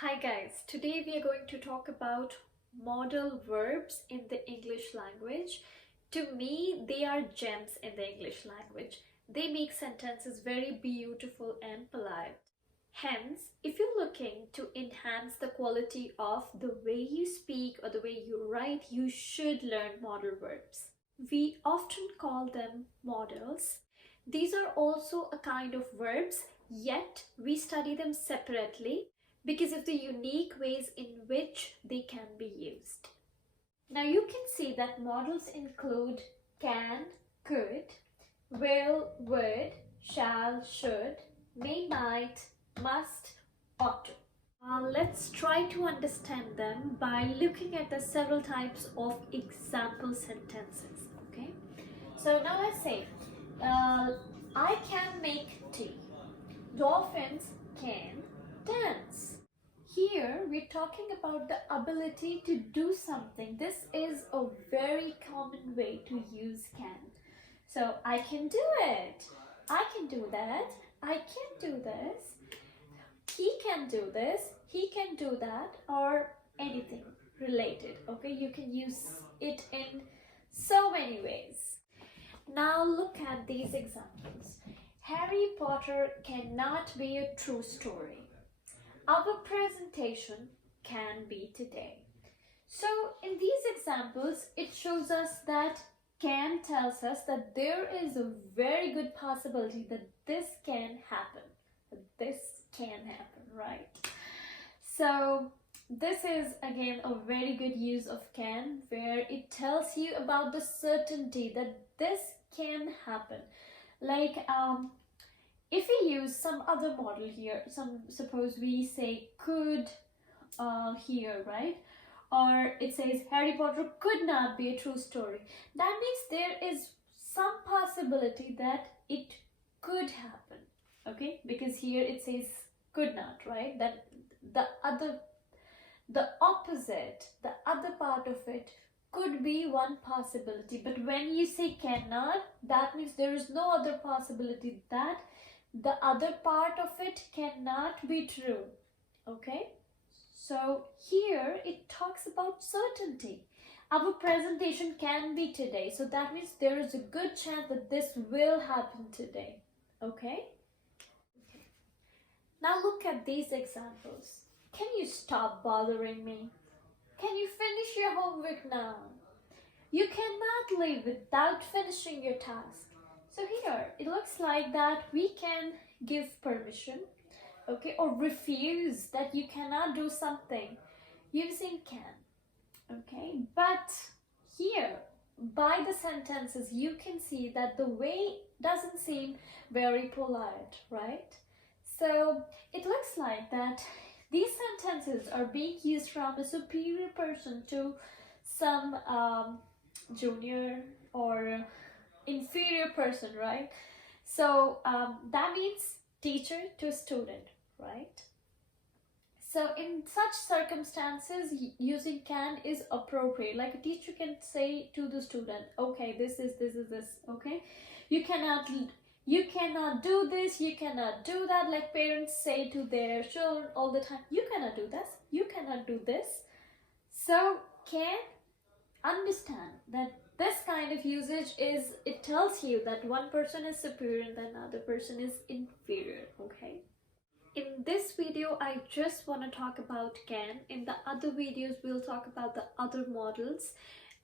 Hi guys, today we are going to talk about modal verbs in the English language. To me, they are gems in the English language. They make sentences very beautiful and polite. Hence, if you're looking to enhance the quality of the way you speak or the way you write, you should learn modal verbs. We often call them modals. These are also a kind of verbs, yet we study them separately because of the unique ways in which they can be used. Now you can see that modals include can, could, will, would, shall, should, may, might, must, ought to. Let's try to understand them by looking at the several types of example sentences. Okay, so now I say, I can make tea. Dolphins can dance. Here we're talking about the ability to do something. This is a very common way to use can. So I can do it. I can do that. I can do this. He can do this. He can do that, or anything related. Okay, you can use it in so many ways. Now look at these examples. Harry Potter cannot be a true story. Our presentation can be today. So in these examples, it shows us that can tells us that there is a very good possibility that this can happen. This can happen, right? So this is again a very good use of can, where it tells you about the certainty that this can happen. Like if we use some other modal here, suppose we say could here, right? Or it says Harry Potter could not be a true story. That means there is some possibility that it could happen. Okay, because here it says could not, right? That the opposite, the other part of it could be one possibility. But when you say cannot, that means there is no other possibility that the other part of it cannot be true. Okay, so here it talks about certainty. Our presentation can be today, so that means there is a good chance that this will happen today. Okay, now look at these examples. Can you stop bothering me? Can you finish your homework now? You cannot leave without finishing your task. So here it looks like that we can give permission, okay, or refuse that you cannot do something using can. Okay, but here by the sentences you can see that the way doesn't seem very polite, right? So it looks like that these sentences are being used from a superior person to some junior or inferior person, right? So that means teacher to student, right? So in such circumstances, using can is appropriate. Like a teacher can say to the student, okay, this is this, okay? You cannot do this, you cannot do that. Like parents say to their children all the time, you cannot do this, you cannot do this. So can understand that this kind of usage is, it tells you that one person is superior and the other person is inferior, okay? In this video, I just want to talk about can. In the other videos, we'll talk about the other modals.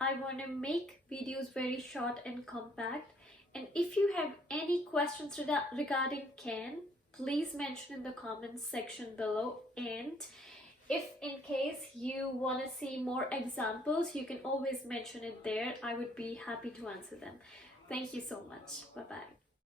I want to make videos very short and compact. And if you have any questions regarding can, please mention in the comments section below. And if in case you want to see more examples, you can always mention it there. I would be happy to answer them. Thank you so much. Bye-bye.